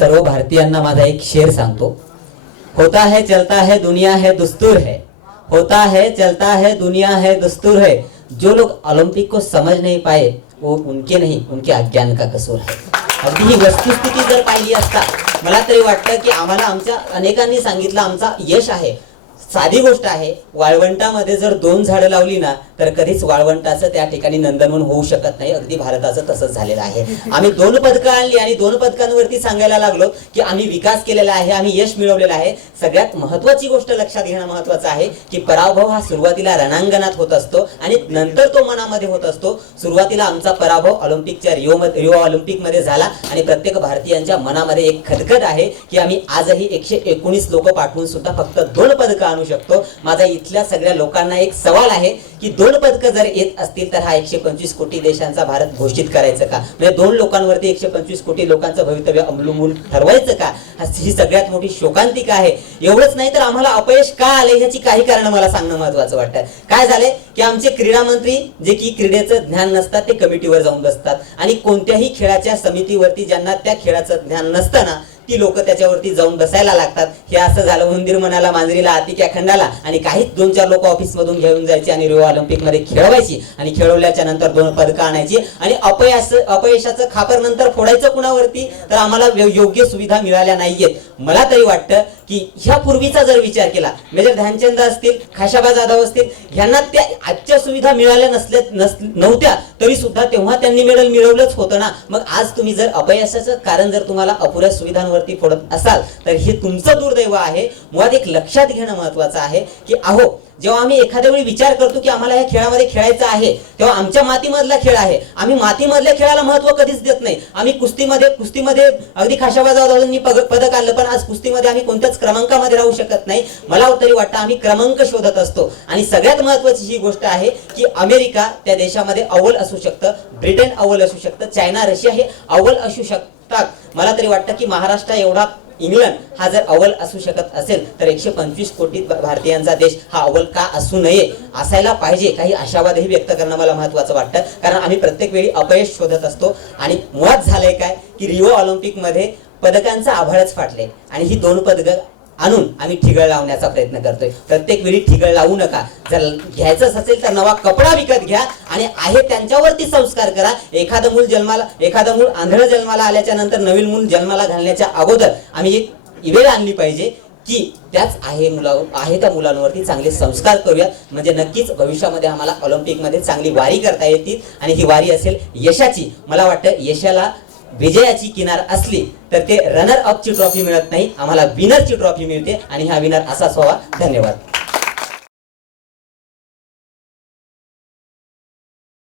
सर्व भारतीयांना माझा एक शेर सांगतो। होता है चलता है दुनिया है दुस्तूर है, होता है चलता है दुनिया है दुस्तूर है। जो लोग ओलंपिक को समझ नहीं पाए वो उनके नहीं, उनके अज्ञान का कसूर है। अगदी ही वस्तुस्थिती जर पाहिली असता मला तरी वाटतं की आम्हाला आमच्या अनेकांनी सांगितलं आमचा यश आहे। साधी गोष्ट आहे, वाळवंटामध्ये जर 2 झाडं लावली ना तर कधीच वाळवंटाचं त्या ठिकाणी नंदनवन होऊ शकत नाही। अगदी भारताचं तसंच झालेलं आहे। आम्ही 2 पदकं आणली आणि 2 पदकांवरती सांगायला लागलो की आम्ही विकास केलेला आहे, आम्ही यश मिळवलेलं आहे। सगळ्यात महत्त्वाची गोष्ट लक्षात घेणं महत्त्वाचं आहे की पराभव हा सुरुवातीला रणांगणात होत असतो आणि नंतर तो मनामध्ये होत असतो। सुरुवातीला आमचा पराभव ऑलिम्पिकच्या रिओ ऑलिम्पिकमध्ये झाला आणि प्रत्येक भारतीयांच्या मनामध्ये एक खदखद आहे की आम्ही आजही 119 लोक पाठवून सुद्धा फक्त 2 पदकं आणू शकतो। माझा इथल्या सगळ्या लोकांना एक सवाल आहे की 2 पदकं जर येत असतील तर हा 125 कोटी देशांचा भारत घोषित करायचं का? म्हणजे 2 लोकांवरती 125 कोटी लोकांचं भवितव्य अवलंबून ठरवायचं का? ही सगळ्यात मोठी शोकांतिका आहे। एवढंच नाही तर आम्हाला अपयश का आले ह्याची काही कारण मला सांगणं महत्त्वाचं वाटतं। काय झाले की आमचे क्रीडा मंत्री जे की क्रीडेचं ज्ञान नसतात ते कमिटीवर जाऊन बसतात आणि कोणत्याही खेळाच्या समितीवरती ज्यांना त्या खेळाचं ज्ञान नसतं ना ती लोक त्याच्यावरती जाऊन बसायला लागतात। हे असं झालं उंदीर मनाला मांजरीला आतिक्या खंडाला आणि काहीच 2-4 लोक ऑफिस मधून घेऊन जायचे आणि रिओ ऑलिम्पिक मध्ये खेळवायची आणि खेळवल्याच्या नंतर 2 पदकं आणायची आणि अपयशाचं खापर नंतर फोडायचं कुणावरती? तर आम्हाला योग्य सुविधा मिळाल्या नाहीयेत। मला तरी वाटतं की ह्या पूर्वीचा जर विचार केला, मेजर ध्यानचंद असतील, खाशाबा जाधव असतील, ह्यांना त्या आजच्या सुविधा मिळाल्या नव्हत्या तरी सुद्धा तेव्हा त्यांनी मेडल मिळवलंच होतं ना। मग आज तुम्ही जर अपयशाचं कारण जर तुम्हाला अपुऱ्या सुविधांवरती फोडत असाल तर हे तुमचं दुर्दैव आहे। मुळात एक लक्षात घेणं महत्त्वाचं आहे की अहो जेव्हा आम्ही एखाद्या वेळी विचार करतो की आम्हाला या खेळामध्ये खेळायचं आहे तेव्हा आमच्या मातीमधला खेळ आहे, आम्ही मातीमधल्या खेळाला महत्त्व कधीच देत नाही। आम्ही कुस्तीमध्ये अगदी खाशाबा जाधवांनी पदक आणलं पण आज कुस्तीमध्ये आम्ही कोणत्याच क्रमांकामध्ये राहू शकत नाही। मला तरी वाटतं आम्ही क्रमांक शोधत असतो आणि सगळ्यात महत्त्वाची ही गोष्ट आहे की अमेरिका त्या देशामध्ये अव्वल असू शकतं, ब्रिटन अव्वल असू शकतं, चायना रशिया हे अव्वल असू शकतात। मला तरी वाटतं की महाराष्ट्र एवढा इंग्लंड हा जर अव्वल असू शकत असेल तर 125 कोटी भारतीयांचा देश हा अव्वल का असू नये? असायला पाहिजे। काही आशावादही व्यक्त करणं मला महत्त्वाचं वाटतं कारण आम्ही प्रत्येक वेळी अपयश शोधत असतो आणि मुळात झालंय काय की रिओ ऑलिम्पिक मध्ये पदकांचा आभाळच फाटले आणि ही 2 पदकं आणून आम्ही ठिगळ लावण्याचा प्रयत्न करतोय। प्रत्येक वेळी ठिगळ लावू नका। जर घ्यायचं असेल तर नवा कपडा विकत घ्या आणि आहे त्यांच्यावरती संस्कार करा। एखादं मूल आंधळ जन्माला आल्याच्या नंतर नवीन मूल जन्माला घालण्याच्या अगोदर आम्ही एक वेळ आणली पाहिजे की त्याच त्या मुलांवरती चांगले संस्कार करूयात, म्हणजे नक्कीच भविष्यामध्ये आम्हाला ऑलिम्पिकमध्ये चांगली वारी करता येतील आणि ही वारी असेल यशाची। मला वाटतं यशाला विजयाची किनार असली तर ते रनर अपची ट्रॉफी मिळत नाही, आम्हाला विनरची ट्रॉफी मिळते आणि हा विनर असाच व्हावा। धन्यवाद।